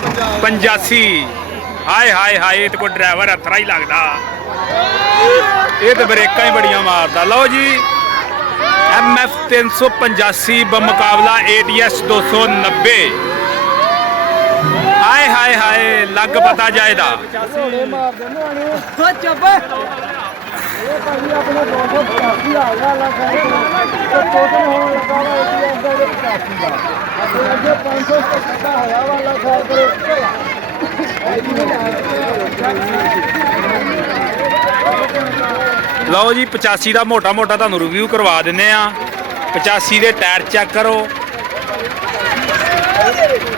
85 हाय हाय हाय ये तो कोई ड्राइवर अथरा ही लगता ये तो ब्रेक ही बड़िया मारता। लो जी MF 385 बमुकाबला ATS 290 हाय हाय हाय लग पता जाएगा। लो जी 85 का मोटा मोटा तुहानू रिव्यू करवा दिंने आ। 85 के टायर चेक करो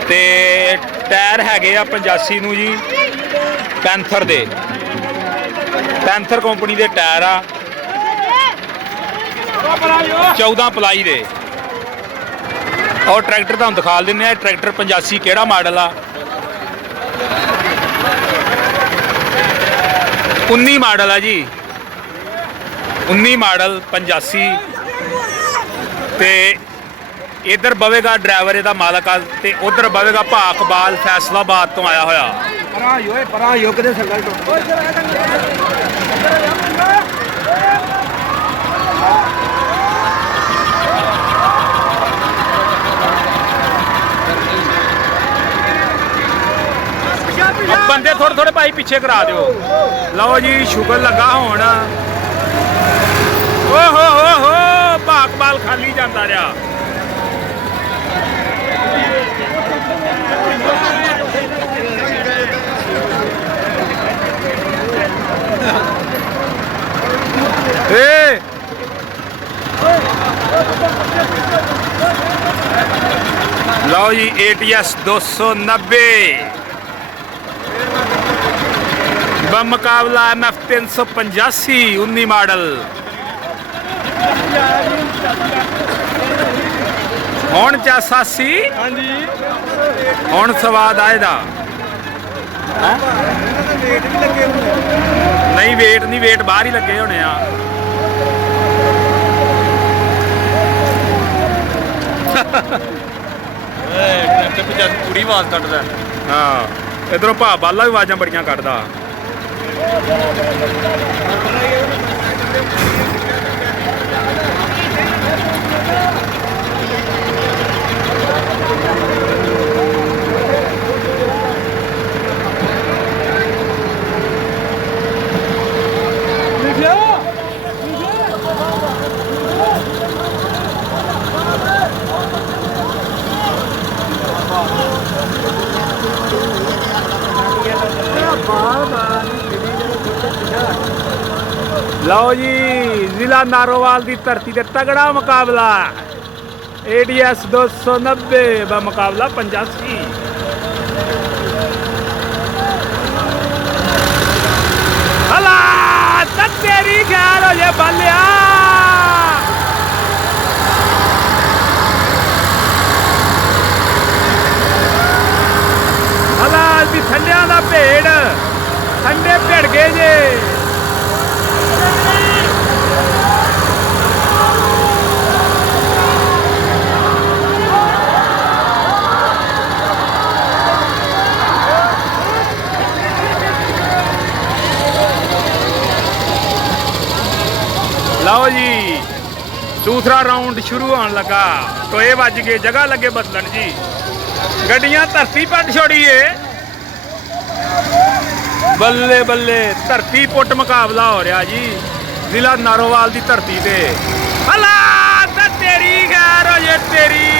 ते टायर हैगे आ 85 नू जी पैंथर दे, पैंथर कंपनी के टायर आ 14 पलाई दे। और ट्रैक्टर तुहानू दिखा दिंने आ। ट्रैक्टर 85 केड़ा मॉडल आ 19 मॉडल आ जी 19 मॉडल 85 ते इधर बवेगा ड्राइवर इहदा मालक आ ते उधर बवेगा भाकबाल फैसलाबाद तो आया होया। बंदे थोड़े थोड़े भाई पिछे करा दो। लो जी शुगर लगा होण हो भाकबाल खाली जाता रहा। लो जी ATS 290 बमुकाबला MF 385 19 मॉडल। हुण 85 हुण स्वाद आएगा। नहीं वेट नहीं, वेट बाहर ही लगे होने आ। पूरी आवाज कटदा। हाँ इधरों भाबाला भी आवाज़ां बड़ियां कटदा। लो जी जिला नारोवाल की धरती से तगड़ा मुकाबला ATS 290 बमुकाबला 85। हला तेरी खैर हो जे बलिया हला भी ठंडिया का भेड़ ठंडे भिड़ गए जे। लो जी दूसरा राउंड शुरू होने लगा। टोए वज गए, जगह लगे बदलन जी। गड्डियां धरती पट छोड़िए बल्ले बल्ले धरती पुट मुकाबला हो रहा जी जिला नारोवाल की धरती से। हालात तेरी खैर हो जे तेरी।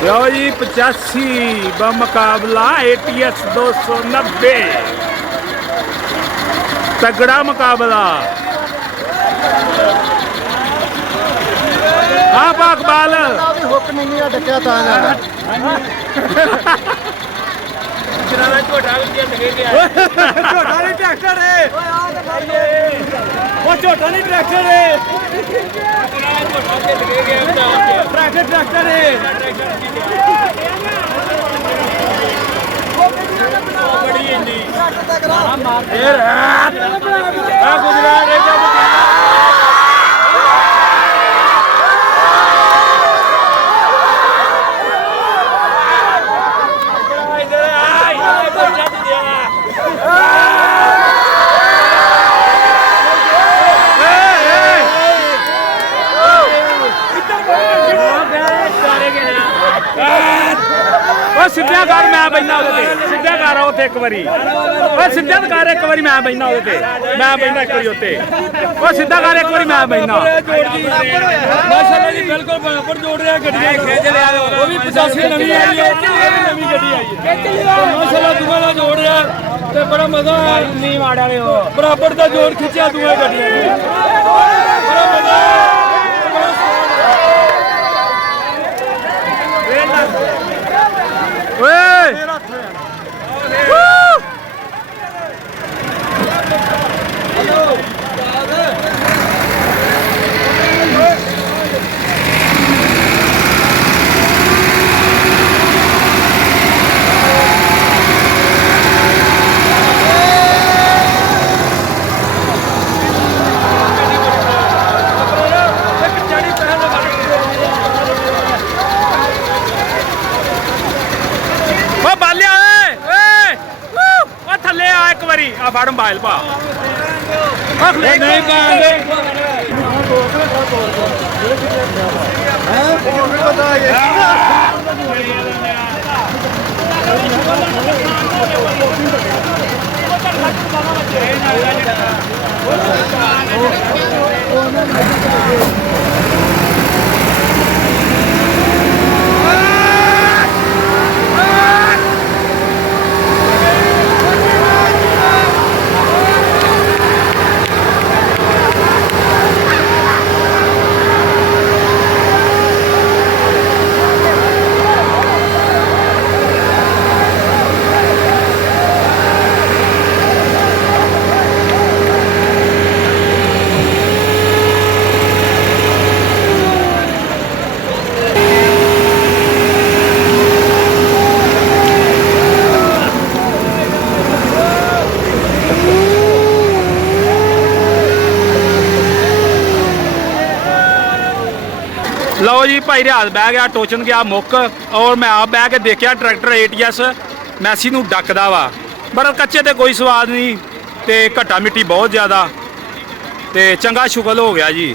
ਲਓ ਜੀ 85 ਬਮੁਕਾਬਲਾ ATS 290 ਤਗੜਾ ਮੁਕਾਬਲਾ। ਹਾਂ ਬਾਕਬਾਲ ਹੁੱਕ ਨਹੀਂ ਆ ਡੱਕਿਆ ਤਾਂ ਜਾਣਾ ਜਨਾਲਾ ਝੋਟਾ ਵੀ ਲੱਗੇ ਗਿਆ ਝੋਟਾ ਨਹੀਂ ਟਰੈਕਟਰ ਏ ਉਹ ਝੋਟਾ ਨਹੀਂ ਟਰੈਕਟਰ ਏ ਜਨਾਲਾ ਝੋਟਾ ਵੀ ਲੱਗੇ ਗਿਆ ਬਤਾ ਟਰੈਕਟਰ ਏ ਬੜੀ ਇੰਨੀ ਫੇਰ ਆ ਗੁਜਰਾਤ ਏ ਉਹ ਸਿੱਧਾ ਕਰ ਮੈਂ ਬੈਠਾ ਉਹਦੇ ਤੇ ਸਿੱਧਾ ਕਰ ਉੱਥੇ ਇੱਕ ਵਾਰੀ ਉਹ ਸਿੱਧਾ ਕਰ ਇੱਕ ਵਾਰੀ ਮੈਂ ਬੈਠਾ ਉਹਦੇ ਤੇ ਮੈਂ ਬੈਠਾ ਇੱਕ ਵਾਰੀ ਉੱਤੇ ਉਹ ਸਿੱਧਾ ਕਰ ਇੱਕ ਵਾਰੀ ਮੈਂ ਬੈਠਾ ਮਾਸ਼ਾਅੱਲਾ ਜੀ ਬਿਲਕੁਲ ਬਰਾਬਰ ਜੋੜ ਰਿਹਾ ਗੱਡੀਆਂ ਖਿੱਚ ਲਿਆ ਉਹ ਵੀ 85 ਨਵੀਂ ਆਈ ਹੈ ਨਵੀਂ ਗੱਡੀ ਆਈ ਹੈ ਮਾਸ਼ਾਅੱਲਾ ਦੋਵਾਂ ਦਾ ਜੋੜ ਰਿਹਾ ਤੇ ਬੜਾ ਮਜ਼ਾ ਆਇਆ ਨਹੀਂ ਮਾੜ ਵਾਲੇ ਹੋ ਬਰਾਬਰ ਦਾ ਜੋੜ ਖਿੱਚਿਆ ਦੋਵੇਂ ਗੱਡੀਆਂ ਨੇ ਬੜਾ ਮਜ਼ਾ ਆਇਆ ਓਏ ਬਾਲਿਆ ਓਏ ਓ ਥੱਲੇ ਆ ਇੱਕ ਵਾਰੀ ਆ ਫੜ ਮੋਬਾਈਲ ਪਾ ਨਹੀਂ ਪਾਉਂਦੇ ਪਤਾ ਲਓ ਜੀ ਭਾਈ ਰਿਆਜ਼ ਬਹਿ ਗਿਆ ਟੋਚਨ ਗਿਆ ਮੁੱਕ ਔਰ ਮੈਂ ਆਪ ਬਹਿ ਕੇ ਦੇਖਿਆ ਟਰੈਕਟਰ ATS ਮੈਸੀ ਨੂੰ ਡੱਕਦਾ ਵਾ ਪਰ ਕੱਚੇ ਤੇ ਕੋਈ ਸਵਾਦ ਨਹੀਂ ਤੇ ਘੱਟਾ ਮਿੱਟੀ ਬਹੁਤ ਜ਼ਿਆਦਾ ਤੇ ਚੰਗਾ ਸ਼ੁਗਲ ਹੋ ਗਿਆ ਜੀ।